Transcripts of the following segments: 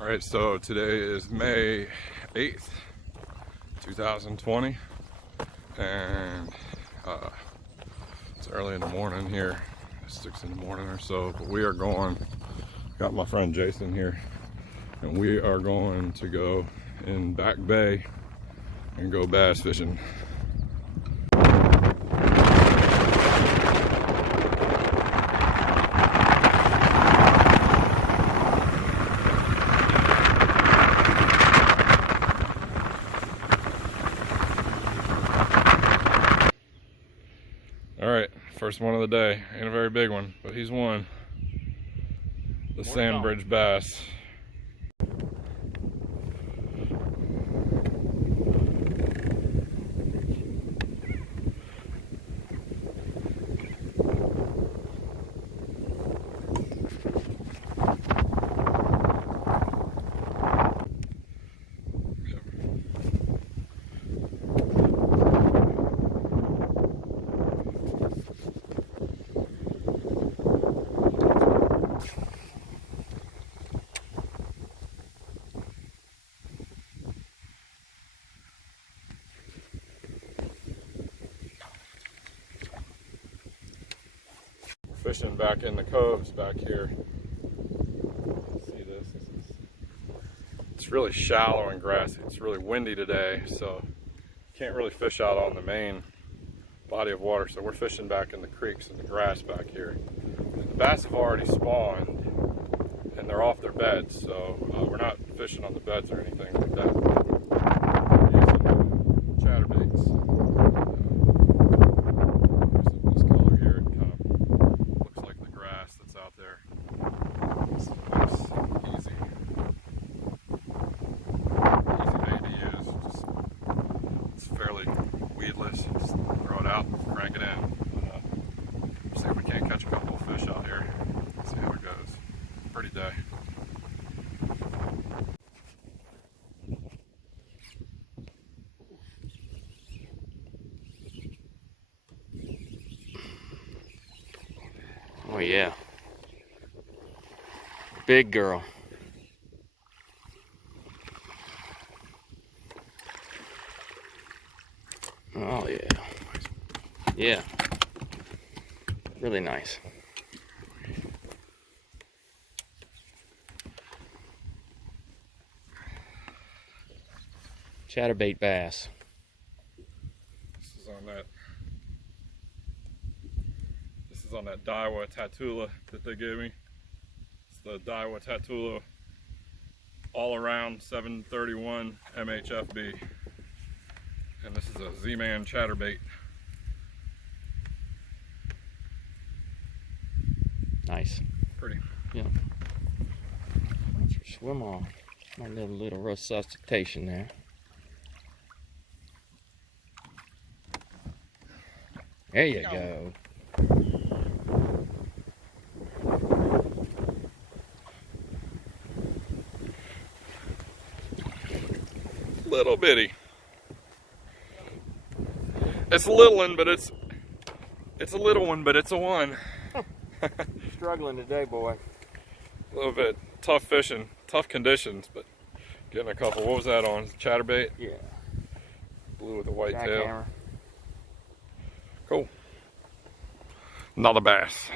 All right, so today is May 8th, 2020, and it's early in the morning here, 6 in the morning or so, but we are going, got my friend Jason here, and we are going to go in Back Bay and go bass fishing. All right, first one of the day. Ain't a very big one, but he's won. The Sandbridge bass. Fishing back in the coves back here. See this? It's really shallow and grassy. It's really windy today, so can't really fish out on the main body of water. So we're fishing back in the creeks and the grass back here. And the bass have already spawned and they're off their beds, so we're not fishing on the beds or anything like that. We're using chatterbaits. Weedless, just throw it out, crank it in. See if we can't catch a couple of fish out here. See how it goes. Pretty day. Oh yeah. Big girl. Oh yeah. Yeah. Really nice. Chatterbait bass. This is on that Daiwa Tatula that they gave me. It's the Daiwa Tatula all around 731 MHFB. And this is a Z-Man chatterbait. Nice. Pretty. Yeah. What's your swim on? My little resuscitation there. There you go. Little bitty. It's a little one, but it's a little one, but it's a one. Struggling today, boy. A little bit tough fishing, tough conditions, but getting a couple. What was that on? Chatterbait? Yeah. Blue with a white Jackhammer. tail. Cool. Another bass.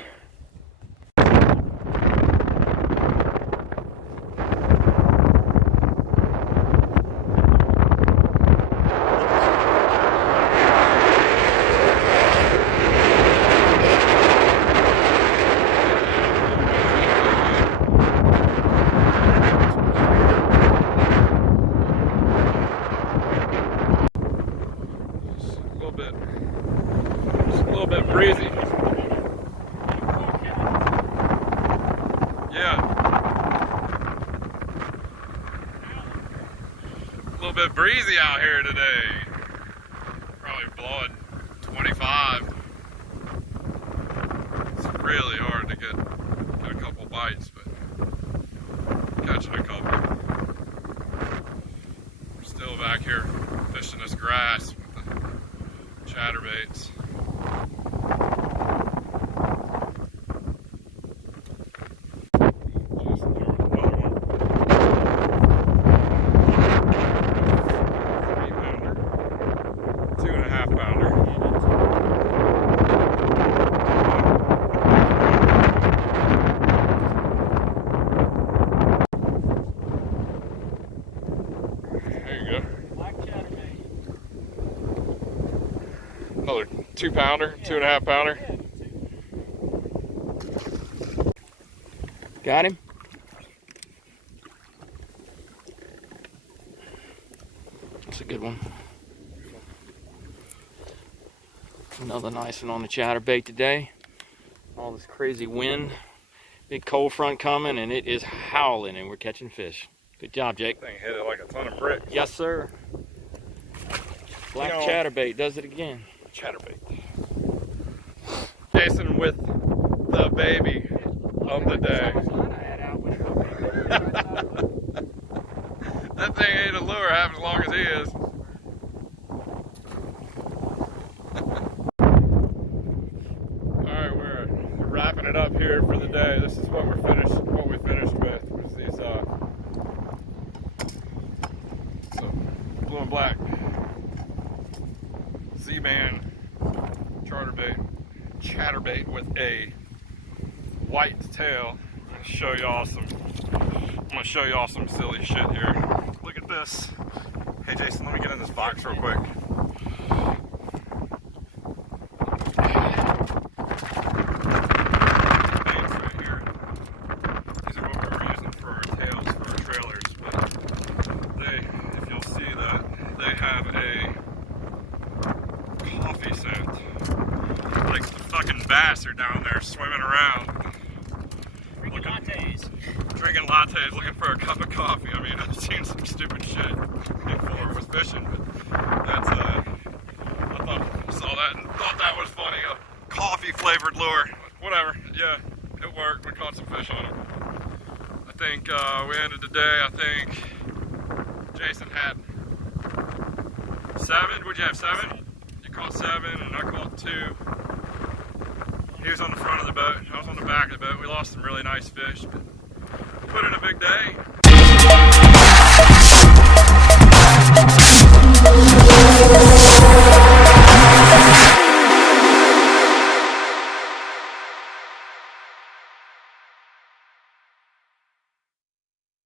Just a little bit breezy. Yeah. A little bit breezy out here today. Probably blowing 25. It's really hard to get a couple bites, but catching a couple. We're still back here fishing this grass with the chatterbaits. Jason throwing another one. 2-pounder, 2.5 pounder. Got him? That's a good one. Another nice one on the chatterbait today. All this crazy wind. Big cold front coming and it is howling and we're catching fish. Good job, Jake. Thing hit it like a ton of bricks. Yes, sir. Black chatterbait does it again. Chatterbait. Jason with the baby of the day. That thing ain't a lure half as long as he is. Alright, we're wrapping it up here for the day. This is what we finished with was these blue and black Z-Man chatterbait with a white tail. I'm gonna show y'all some silly shit here. Look at this. Hey Jason, let me get in this box real quick. Things right here. These are what we were using for our tails for our trailers, but if you'll see that, they have a coffee scent. Like the fucking bass are down there swimming around. Drinking lattes, looking for a cup of coffee. I mean, I've seen some stupid shit before with fishing, but that's saw that and thought that was funny. A coffee flavored lure. Whatever. Yeah, it worked. We caught some fish on it. I think we ended the day, I think Jason had 7. Would you have 7? You caught 7 and I caught 2. He was on the front of the boat. I was on the back of the boat. We lost some really nice fish, but put in a big day.